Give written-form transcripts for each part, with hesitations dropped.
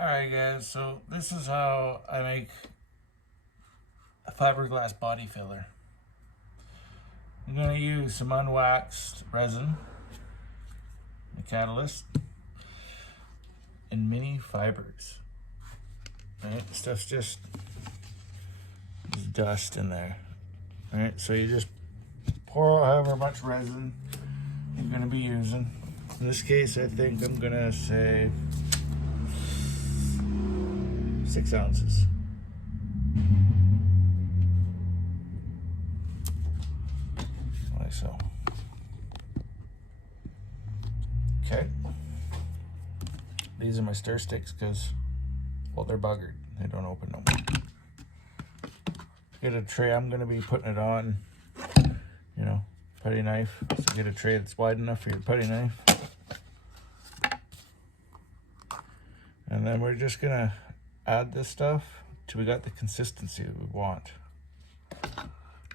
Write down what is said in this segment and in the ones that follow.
Alright guys, so this is how I make a fiberglass body filler. I'm going to use some unwaxed resin, a catalyst, and mini fibers. Right, stuff's just dust in there. Alright, so you just pour however much resin you're going to be using. In this case, I think I'm going to say 6 ounces. Like so. Okay. These are my stir sticks because, well, they're buggered. They don't open no more. Get a tray. I'm going to be putting it on, putty knife. So get a tray that's wide enough for your putty knife. And then we're just going to add this stuff till we got the consistency we want.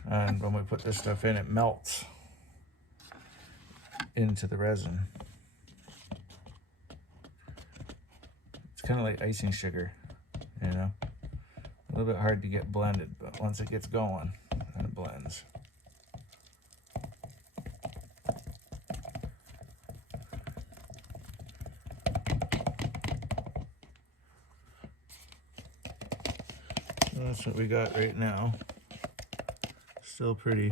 And when we put this stuff in, it melts into the resin. It's kind of like icing sugar, A little bit hard to get blended, but once it gets going, then it blends. So that's what we got right now. Still pretty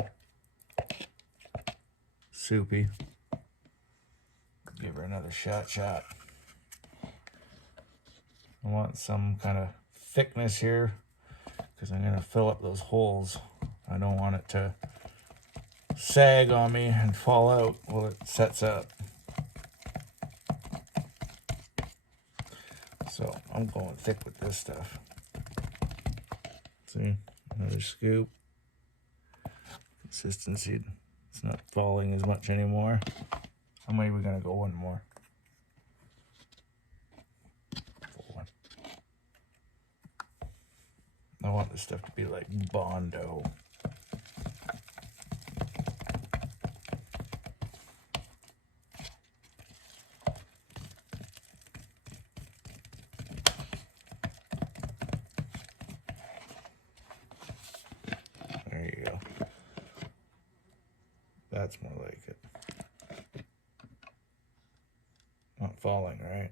soupy. Give her another shot. I want some kind of thickness here because I'm going to fill up those holes. I don't want it to sag on me and fall out while it sets up. So I'm going thick with this stuff. See, another scoop. Consistency, it's not falling as much anymore. How many are we going to go? One more. Full one. I want this stuff to be like Bondo. There you go. That's more like it. Not falling, right?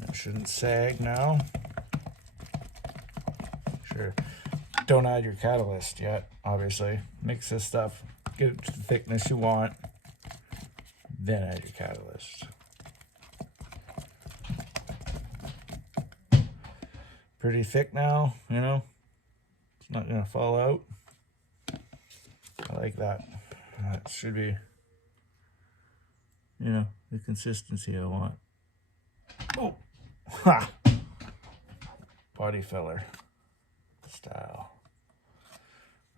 It shouldn't sag now. Sure. Don't add your catalyst yet, obviously. Mix this stuff, get it to the thickness you want, then add your catalyst. Pretty thick now, It's not gonna fall out. I like that. That should be, the consistency I want. Oh, ha! Body filler style.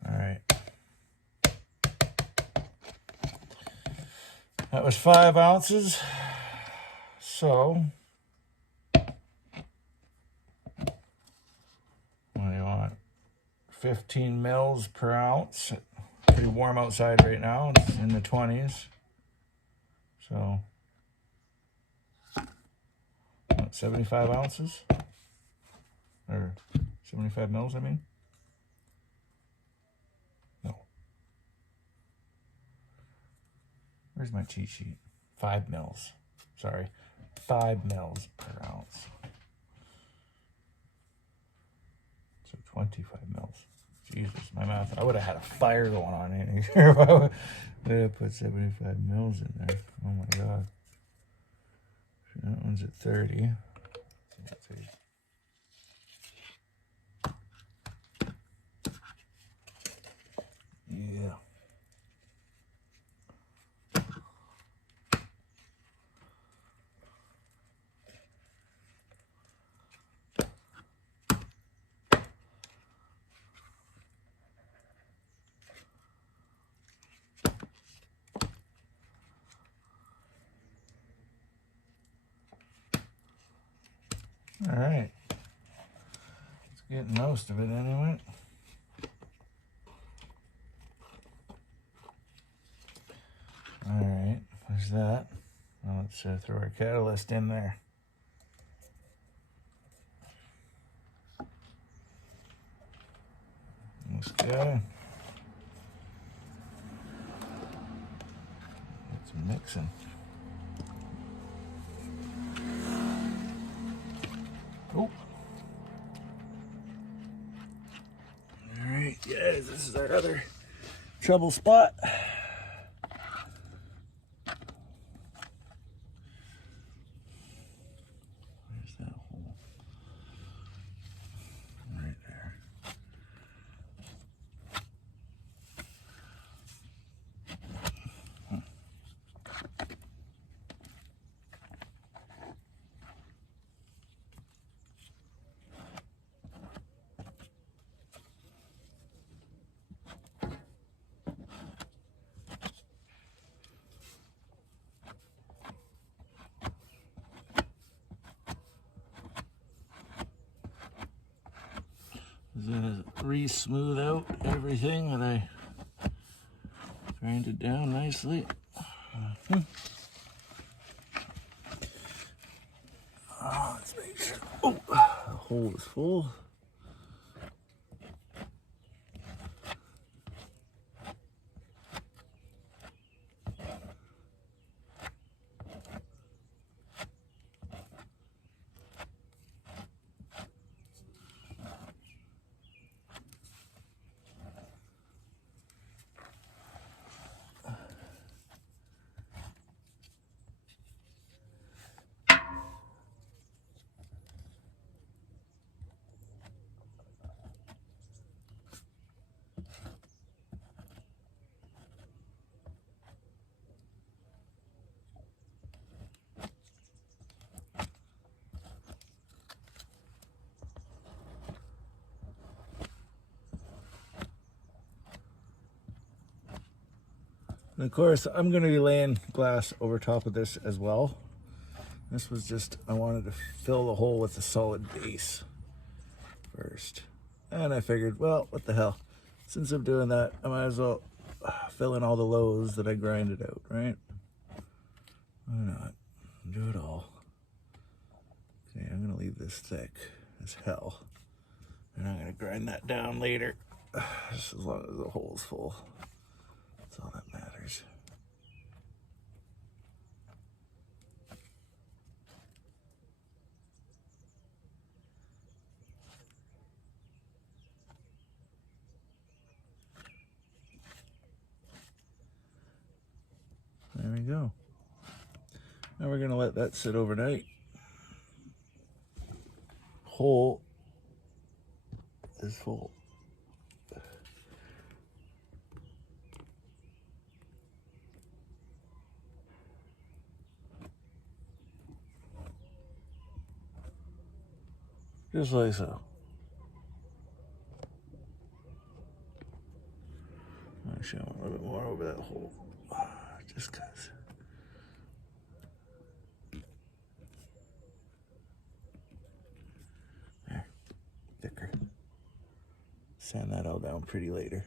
All right. That was 5 ounces. So, what do you want? 15 mils per ounce. Pretty warm outside right now. It's in the 20s. So, what, 75 ounces? Or 75 mils, I mean? No. Where's my cheat sheet? 5 mils. Sorry. 5 mils per ounce. So 25 mils. Jesus, my math. I would have had a fire going on in here if I would have put 75 mils in there. Oh my God. So that one's at 30. Let's see. Yeah. All right. Let's get most of it anyway. All right. There's that. Now let's throw our catalyst in there. Let's go. It's mixing. Oh. Alright, guys, this is our other trouble spot. Where's that hole? Right there. Is gonna re-smooth out everything that I grinded down nicely. Oh, let's make sure. Oh, the hole is full. And of course, I'm going to be laying glass over top of this as well. This was just, I wanted to fill the hole with a solid base first. And I figured, well, what the hell? Since I'm doing that, I might as well fill in all the lows that I grinded out, right? Why not? Do it all. Okay, I'm going to leave this thick as hell. And I'm going to grind that down later. Just as long as the hole's full. That's all that matters. There we go. Now we're going to let that sit overnight. Hole is full. Just like so. Actually, I want a little bit more over that hole. Just because. There. Thicker. Sand that all down pretty later.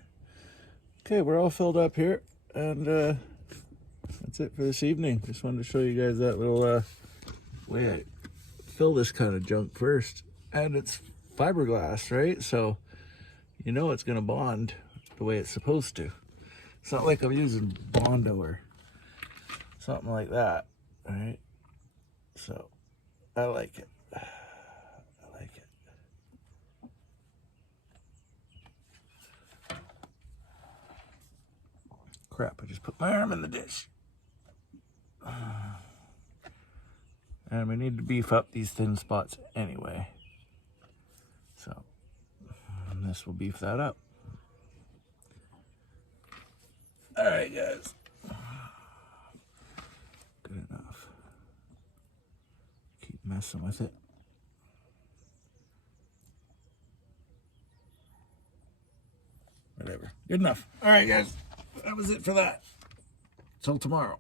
Okay, we're all filled up here. And that's it for this evening. Just wanted to show you guys that little way I fill this kind of junk first. And it's fiberglass, right? So you know it's going to bond the way it's supposed to. It's not like I'm using Bondo or something like that, right? So I like it. I like it. Crap, I just put my arm in the dish. And we need to beef up these thin spots anyway. So this will beef that up. All right, guys. Good enough. Keep messing with it. Whatever. Good enough. All right, guys. That was it for that. Till tomorrow.